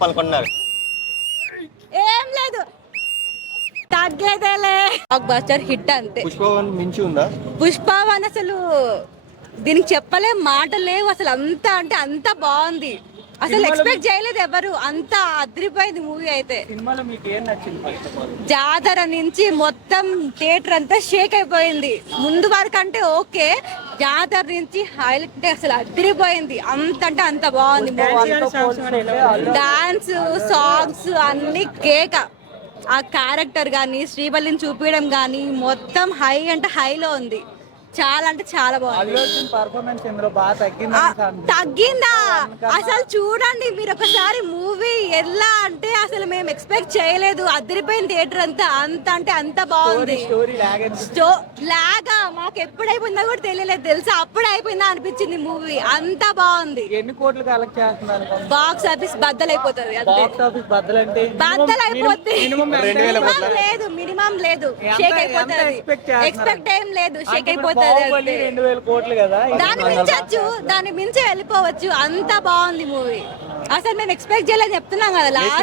పాల్గొన్నారు. ఏం లేదు, తగ్గేదేలే. బ్లాక్ బస్టర్ హిట్ అంతే. పుష్పవన్ మించి ఉందా? పుష్పవన్ అసలు దీనికి చెప్పలేం, మాటలు లేవు అసలు. అంత అంటే అంత బాగుంది. అసలు ఎక్స్పెక్ట్ చేయలేదు ఎవరు, అంత అదిరిపోయింది మూవీ అయితే. సినిమాలో మీకు ఏం నచ్చింది? జాతర నుంచి మొత్తం థియేటర్ అంతా షేక్ అయిపోయింది. ముందు వరకు అంటే ఓకే, జాతర నుంచి హైలైట్ అంటే అసలు అదిరిపోయింది. అంత అంటే అంత బాగుంది. డాన్స్, సాంగ్స్ అన్ని కేక. ఆ క్యారెక్టర్ కానీ శ్రీవల్లిని చూపించడం కానీ మొత్తం హై అంటే హైలో ఉంది. చాలా అంటే చాలా బాగుంది. పర్ఫార్మెన్స్ ఇందులో బాగా తగ్గిందా? అసలు చూడండి మీరు ఒకసారి మూవీ ఎలా అంటే అసలు మేము ఎక్స్పెక్ట్ చేయలేదు. అదిరిపోయిన థియేటర్ అంతా. అంత అంటే అంత బాగుంది. లాగా మాకు ఎప్పుడు అయిపోయిందో కూడా తెలియలేదు తెలుసా. అప్పుడు అయిపోయిందా అనిపించింది మూవీ. అంత బాగుంది. ఎన్ని కోట్లు కలెక్ట్ చేస్తున్నారు? బాక్స్ ఆఫీస్ బద్దలైపోతుంది. బద్దలైపోతుంది. లేదు, మినిమం లేదు, షేక్ అయిపోతుంది. ఎక్స్పెక్ట్ ఏం లేదు, షేక్ అయిపోతుంది. 2000 కోట్లు కదా, దాన్ని మించచ్చు, దాన్ని మించి వెళ్ళిపోవచ్చు. అంత బాగుంది మూవీ. అసలు మేము ఎక్స్పెక్ట్ చేయలేదు చెప్తున్నాం కదా. లాస్ట్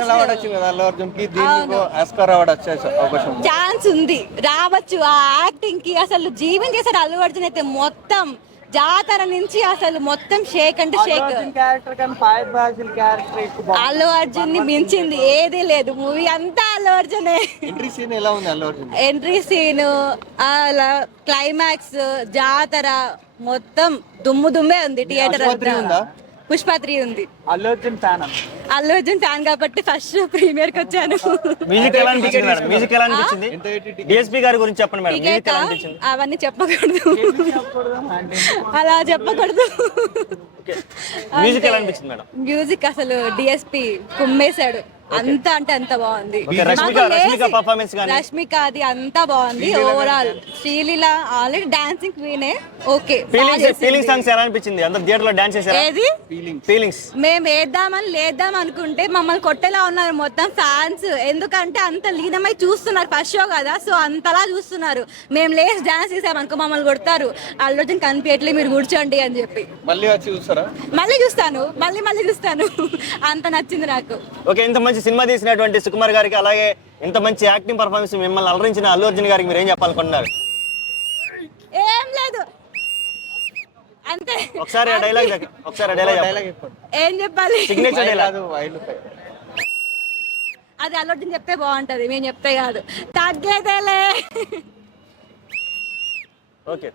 ఛాన్స్ ఉంది, రావచ్చు. ఆ యాక్టింగ్ కి అసలు జీవించేసాడు అల్లు అర్జున్ అయితే. మొత్తం జాతర నుంచి అసలు మొత్తం షేక్ అంటే షేక్. అల్లు అర్జున్ ని మించింది ఏది లేదు. మూవీ అంతా అల్లు అర్జునే. ఎంట్రీ సీన్, క్లైమాక్స్, జాతర మొత్తం దుమ్ము దుమ్మే ఉంది థియేటర్ అంతా. పుష్ప 3 ఉంది. అల్లు అర్జున్ ఫ్యాన్ కాబట్టి ఫస్ట్ ప్రీమియర్ కి వచ్చాను. మ్యూజిక్ ఎలా అనిపించింది మేడం? మ్యూజిక్ ఎలా అనిపించింది? డిఎస్పీ గారి గురించి చెప్పండి మేడం. మ్యూజిక్ ఎలా అనిపించింది? అవన్నీ చెప్పకూడదు, అలా చెప్పకూడదు. మ్యూజిక్ ఎలా అనిపించింది మేడం? మ్యూజిక్ అసలు డిఎస్పీ కుమ్మేశాడు. అంత అంటే అంత బాగుంది. రష్మిక అది అంతా బాగుంది. ఓవరాల్ శ్రీలీల ఆల్రెడీ డాన్సింగ్ క్వీనే. ఓకే, ఫీలింగ్స్ సాంగ్స్ ఎలా అనిపించింది? అందరూ థియేటర్ లో డాన్స్ చేశారు. ఏది ఫీలింగ్స్ మేము వేద్దామని లేద్దాం అనుకుంటే మమ్మల్ని కొట్టేలా ఉన్నారు మొత్తం ఫ్యాన్స్. ఎందుకంటే అంత లీనమై చూస్తున్నారు. ఫస్ట్ షో కదా, సో అంతలా చూస్తున్నారు. మేము లేచి డాన్స్ చేసామనుకో మమ్మల్ని కొడతారు. అల్లు అర్జున్ కనిపించట్లే, మీరు కూర్చోండి అని చెప్పి. మళ్ళీ వచ్చి చూస్తారా? మళ్ళీ చూస్తాను, మళ్ళీ చూస్తాను. అంత నచ్చింది నాకు. ఓకే, ఇంత మంచి సినిమా తీసినటువంటి సుకుమార్ గారికి, అలాగే ఇంత మంచి యాక్టింగ్ పర్ఫార్మెన్స్ మిమ్మల్ని అలరించిన అల్లు అర్జున్ గారికి మీరు ఏం చెప్పాలనుకుంటున్నారు? ఏం లేదు, అంతే. ఒకసారి డైలాగ్ ఏం చెప్పాలి? Signature dialogue. అది అల్లు అర్జున్ చెప్తే బాగుంటది, మేము చెప్తే కాదు. తగ్గేదేలే. ఓకే.